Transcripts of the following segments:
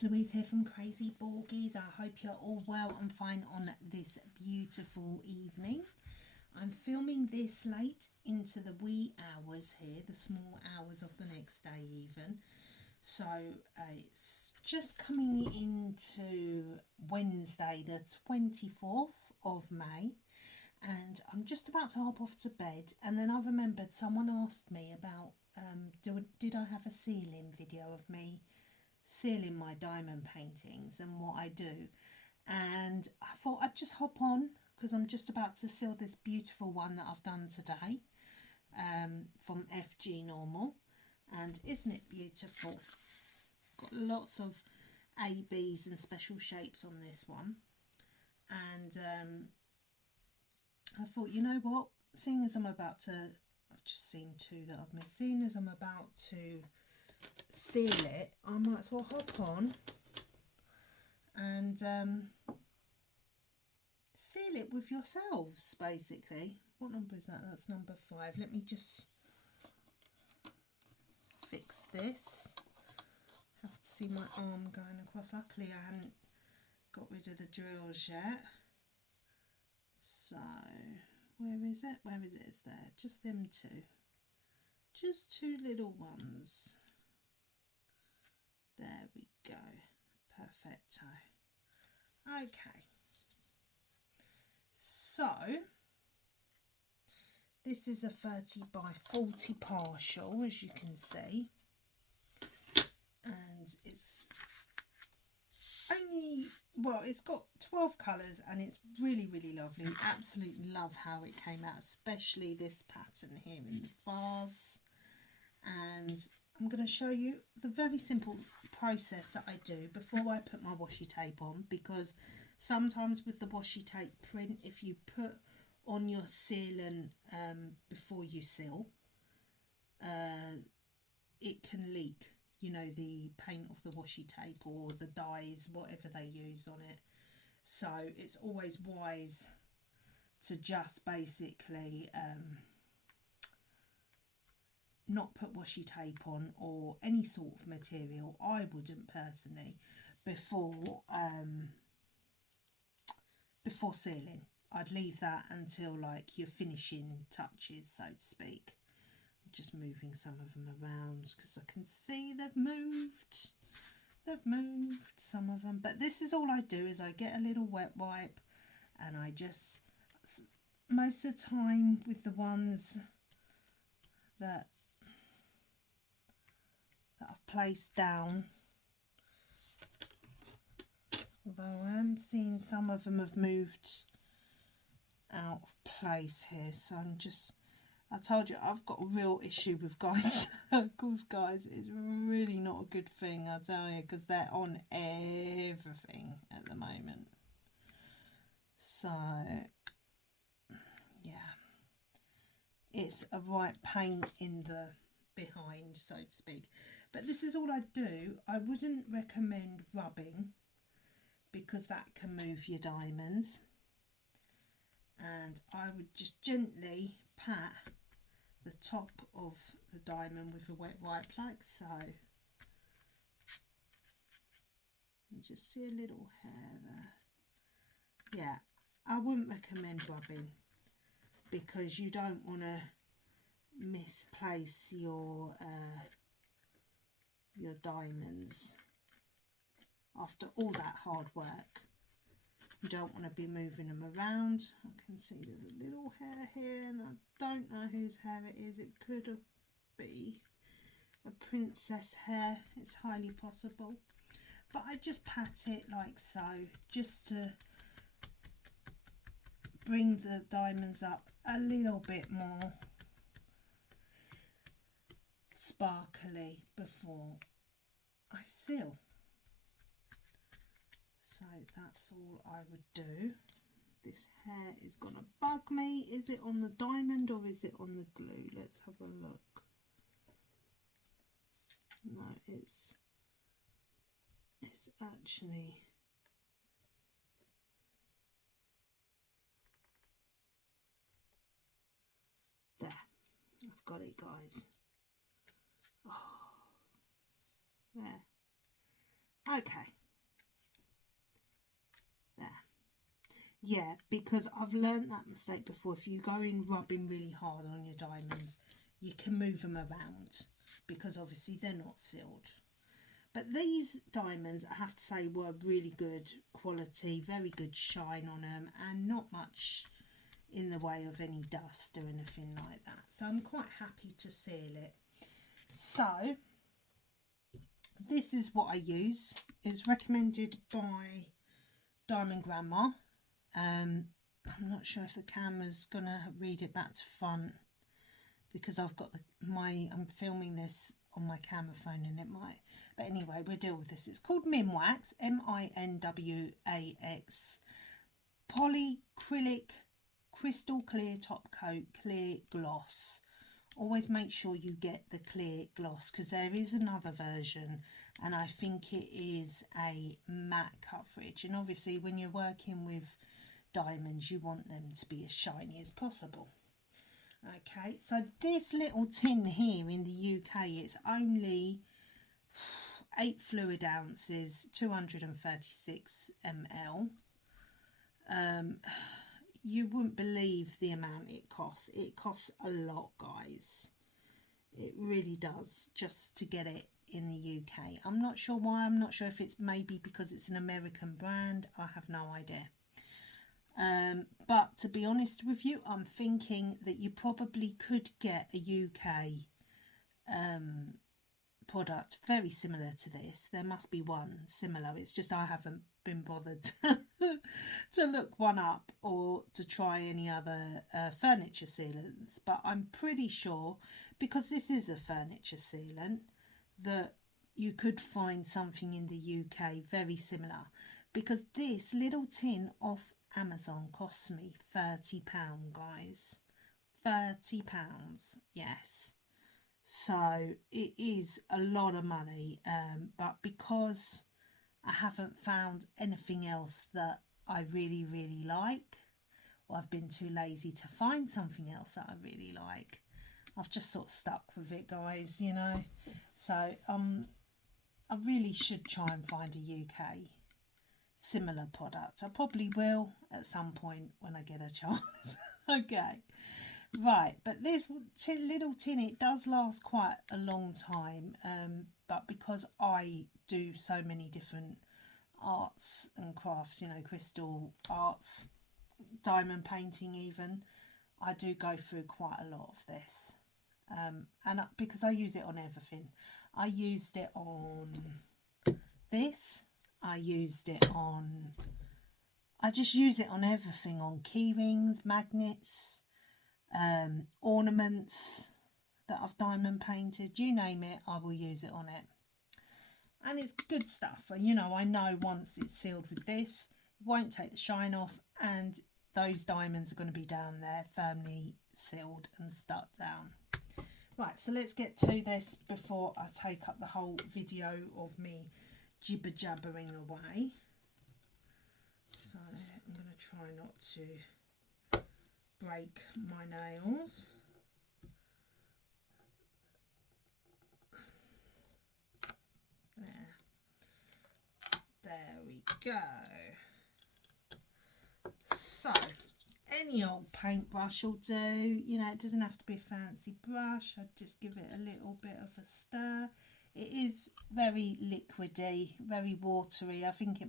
it's Louise here from Crazy Borgies. I hope you're all well and fine on this beautiful evening. I'm filming this late into the wee hours here, the small hours of the next day even. So it's just coming into Wednesday the 24th of May, and I'm just about to hop off to bed, and then I remembered someone asked me about did I have a sealing video of me sealing my diamond paintings and what I do, and I thought I'd just hop on because I'm just about to seal this beautiful one that I've done today from FG Normal. And isn't it beautiful? Got lots of ABs and special shapes on this one, and I thought, you know what, seeing as I'm about to, I've just seen two that I've missed, seeing as I'm about to seal it, I might as well hop on and seal it with yourselves, basically. What number is that? That's number 5. Let me just fix this. I have to see my arm going across. Luckily I hadn't got rid of the drills yet. So where is it? Where is it? It's there. Just them two. Just two little ones. There we go. Perfecto. Okay. So this is a 30 by 40 partial, as you can see. And it's only, well, it's got 12 colours and it's really, really lovely. Absolutely love how it came out, especially this pattern here in the vase. And I'm going to show you the very simple process that I do before I put my washi tape on, because sometimes with the washi tape print, if you put on your sealant before you seal, it can leak, you know, the paint of the washi tape or the dyes, whatever they use on it. So it's always wise to just basically not put washi tape on or any sort of material. I wouldn't personally before sealing. I'd leave that until like your finishing touches, so to speak. I'm just moving some of them around because I can see they've moved some of them. But this is all I do, is I get a little wet wipe and I just, most of the time with the ones that I've placed down, although I am seeing some of them have moved out of place here, so I'm just, I told you I've got a real issue with guide circles, guys. It's really not a good thing, I tell you, because they're on everything at the moment. So yeah, it's a right pain in the behind, so to speak. But this is all I do. I wouldn't recommend rubbing because that can move your diamonds, and I would just gently pat the top of the diamond with a wet wipe like so. And just see a little hair there. Yeah, I wouldn't recommend rubbing because you don't want to misplace your diamonds after all that hard work. You don't want to be moving them around. I can see there's a little hair here and I don't know whose hair it is. It could be a princess hair. It's highly possible. But I just pat it like so, just to bring the diamonds up a little bit more sparkly before I seal. So that's all I would do. This hair is gonna bug me. Is it on the diamond or is it on the glue? Let's have a look. No, it's actually there. I've got it, guys. Oh, there. Okay. There. Yeah, because I've learned that mistake before. If you go in rubbing really hard on your diamonds, you can move them around because obviously they're not sealed. But these diamonds, I have to say, were really good quality, very good shine on them, and not much in the way of any dust or anything like that. So I'm quite happy to seal it. So this is what I use. It's recommended by Diamond Grandma. I'm not sure if the camera's gonna read it back to front because I've got I'm filming this on my camera phone and it might. But anyway, we'll deal with this. It's called Minwax, M-I-N-W-A-X, polyacrylic crystal clear top coat clear gloss. Always make sure you get the clear gloss because there is another version and I think it is a matte coverage, and obviously when you're working with diamonds you want them to be as shiny as possible. Okay, so this little tin here in the UK, it's only 8 fluid ounces, 236 ml. You wouldn't believe the amount it costs. It costs a lot, guys. It really does, just to get it in the UK. I'm not sure why. I'm not sure if it's maybe because it's an American brand. I have no idea. But to be honest with you, I'm thinking that you probably could get a UK product very similar to this. There must be one similar. It's just I haven't been bothered to look one up or to try any other furniture sealants. But I'm pretty sure, because this is a furniture sealant, that you could find something in the UK very similar. Because this little tin off Amazon costs me £30, guys. £30, yes. So it is a lot of money, but because I haven't found anything else that I really like, or I've been too lazy to find something else that I really like, I've just sort of stuck with it, guys, you know. So I really should try and find a UK similar product. I probably will at some point when I get a chance. Okay, right, but this little tin, it does last quite a long time, but because I do so many different arts and crafts, you know, crystal arts, diamond painting even, I do go through quite a lot of this, and because I use it on everything. I used it on this, I just use it on everything, on key rings, magnets, ornaments that I've diamond painted, you name it, I will use it on it. And it's good stuff, and you know, I know once it's sealed with this, it won't take the shine off, and those diamonds are going to be down there firmly sealed and stuck down. Right, so let's get to this before I take up the whole video of me jibber jabbering away. So I'm going to try not to break my nails. There we go. So any old paintbrush will do, you know, it doesn't have to be a fancy brush. I'd just give it a little bit of a stir. It is very liquidy, very watery. I think it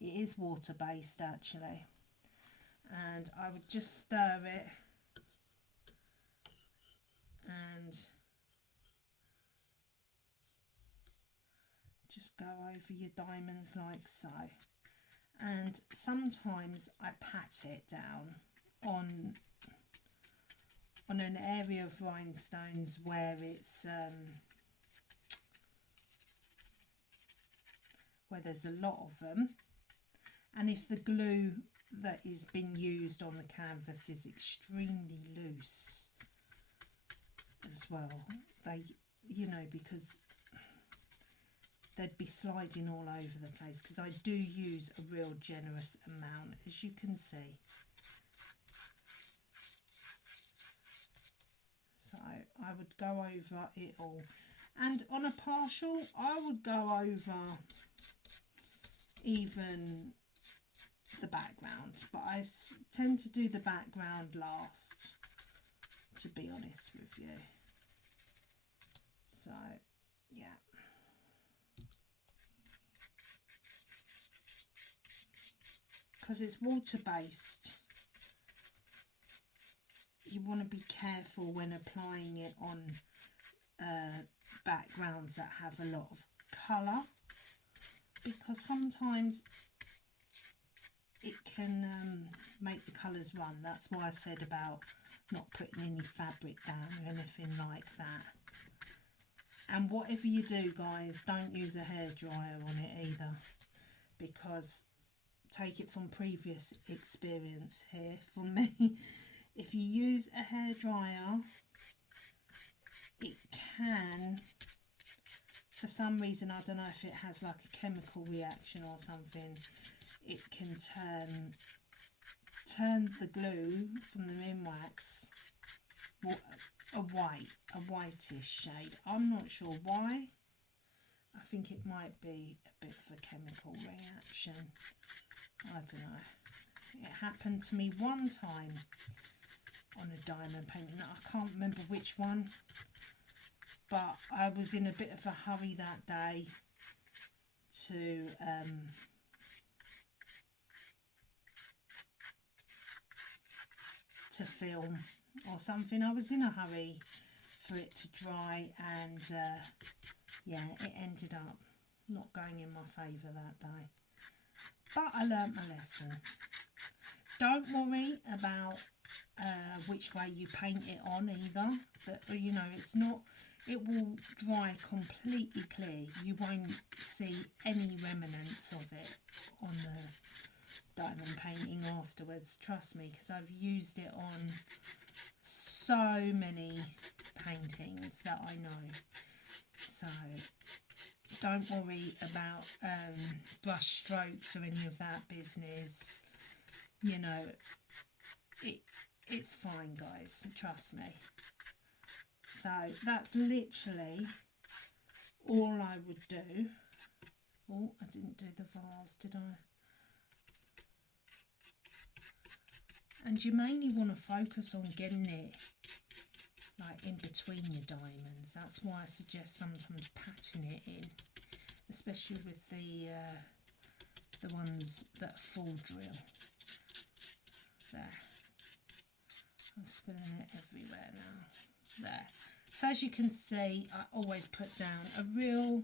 is water based actually. And I would just stir it and just go over your diamonds like so. And sometimes I pat it down on an area of rhinestones where it's where there's a lot of them, and if the glue that is being used on the canvas is extremely loose as well, they, you know, because they'd be sliding all over the place, because I do use a real generous amount, as you can see. So I would go over it all, and on a partial I would go over even the background, but I tend to do the background last, to be honest with you. So yeah, because it's water based, you want to be careful when applying it on backgrounds that have a lot of colour, because sometimes it can make the colours run. That's why I said about not putting any fabric down or anything like that. And whatever you do, guys, don't use a hairdryer on it either, because take it from previous experience here from me, if you use a hairdryer, it can, for some reason, I don't know if it has like a chemical reaction or something, it can turn the glue from the Minwax a whitish shade. I'm not sure why. I think it might be a bit of a chemical reaction. I don't know. It happened to me one time on a diamond painting. I can't remember which one, but I was in a bit of a hurry that day to film or something. I was in a hurry for it to dry, and yeah, it ended up not going in my favour that day. But I learnt my lesson. Don't worry about which way you paint it on either. But you know, it's not. It will dry completely clear. You won't see any remnants of it on the diamond painting afterwards. Trust me, because I've used it on so many paintings that I know. So don't worry about brush strokes or any of that business. You know, it's fine, guys, trust me. So that's literally all I would do. Oh, I didn't do the vase, did I? And you mainly want to focus on getting it like in between your diamonds. That's why I suggest sometimes patting it in, especially with the ones that are full drill. There. I'm spilling it everywhere now. There. So as you can see, I always put down a real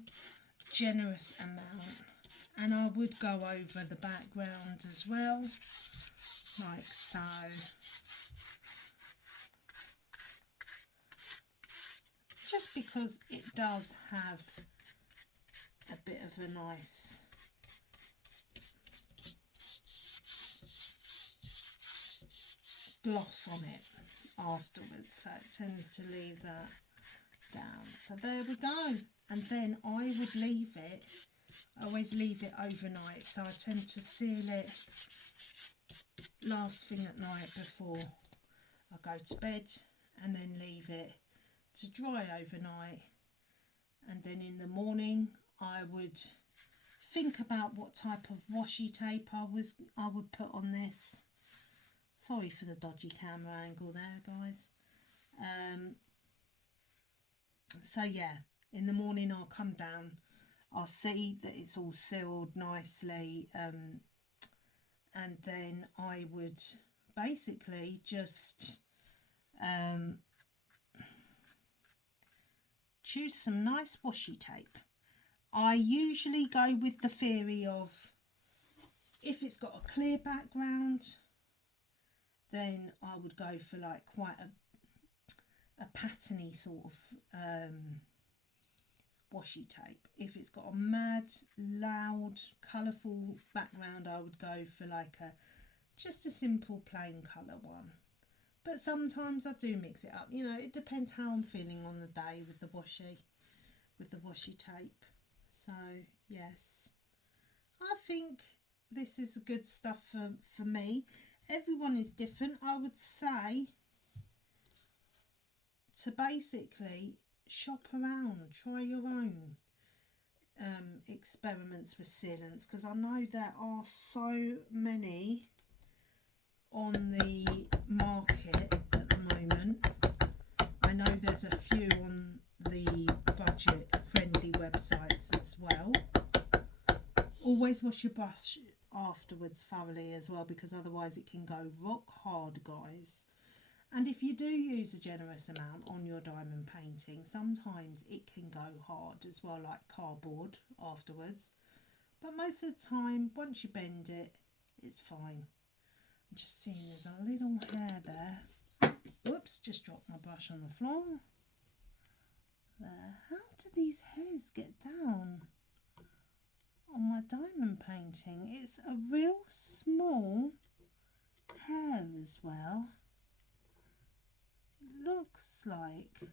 generous amount, and I would go over the background as well, like so. Just because it does have a bit of a nice gloss on it afterwards, so it tends to leave that down. So there we go. And then I would leave it, I always leave it overnight, so I tend to seal it last thing at night before I go to bed, and then leave it to dry overnight. And then in the morning I would think about what type of washi tape I would put on this. Sorry for the dodgy camera angle there, guys. So yeah, in the morning I'll come down, I'll see that it's all sealed nicely, and then I would basically just choose some nice washi tape. I usually go with the theory of, if it's got a clear background, then I would go for like quite a patterny sort of washi tape. If it's got a mad, loud, colourful background, I would go for like just a simple plain colour one. But sometimes I do mix it up. You know, it depends how I'm feeling on the day with the washi tape. So yes, I think this is good stuff for me. Everyone is different. I would say to basically shop around, try your own. experiments with sealants, because I know there are so many on the market at the moment. I know there's a few on the budget friendly websites as well. Always wash your brush afterwards thoroughly as well, because otherwise it can go rock hard, guys. And if you do use a generous amount on your diamond painting, sometimes it can go hard as well, like cardboard afterwards. But most of the time, once you bend it, it's fine. I'm just seeing there's a little hair there. Whoops, just dropped my brush on the floor. There. How do these hairs get down on my diamond painting? It's a real small hair as well. It looks like... Do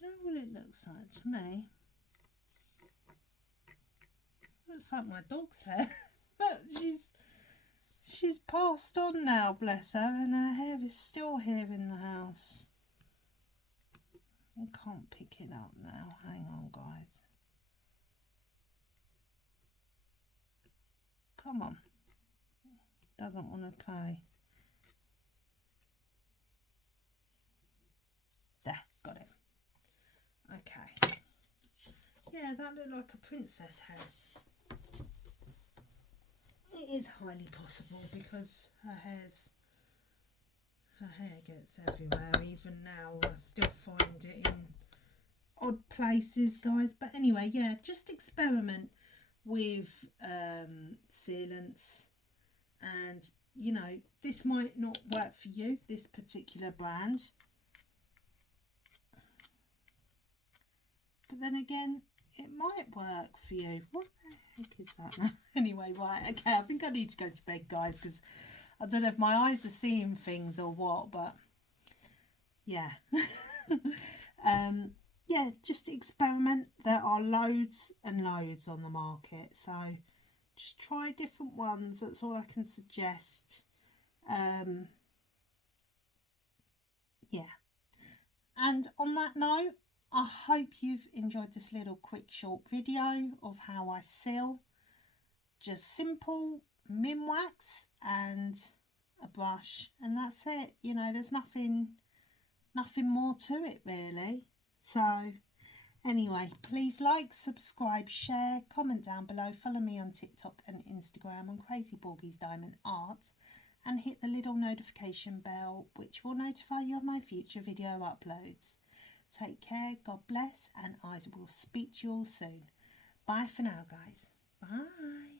you know what it looks like to me? Looks like my dog's hair. But she's passed on now, bless her, and her hair is still here in the house. I can't pick it up now. Hang on, guys. Come on. Doesn't want to play. There, got it. Okay. Yeah, that looked like a princess hair. It is highly possible because her hair gets everywhere. Even now, I still find it in odd places, guys. But anyway, yeah, just experiment with sealants, and you know, this might not work for you, this particular brand, but then again, it might work for you. What the heck is that now? Anyway, right, okay, I think I need to go to bed, guys, because I don't know if my eyes are seeing things or what, but yeah. Yeah, just experiment. There are loads and loads on the market, so just try different ones. That's all I can suggest. Yeah. And on that note, I hope you've enjoyed this little quick short video of how I seal. Just simple min wax and a brush, and that's it. You know, there's nothing more to it really. So anyway, please like, subscribe, share, comment down below, follow me on TikTok and Instagram on Crazy Borgies Diamond Art, and hit the little notification bell which will notify you of my future video uploads. Take care, God bless, and I will speak to you all soon. Bye for now, guys. Bye.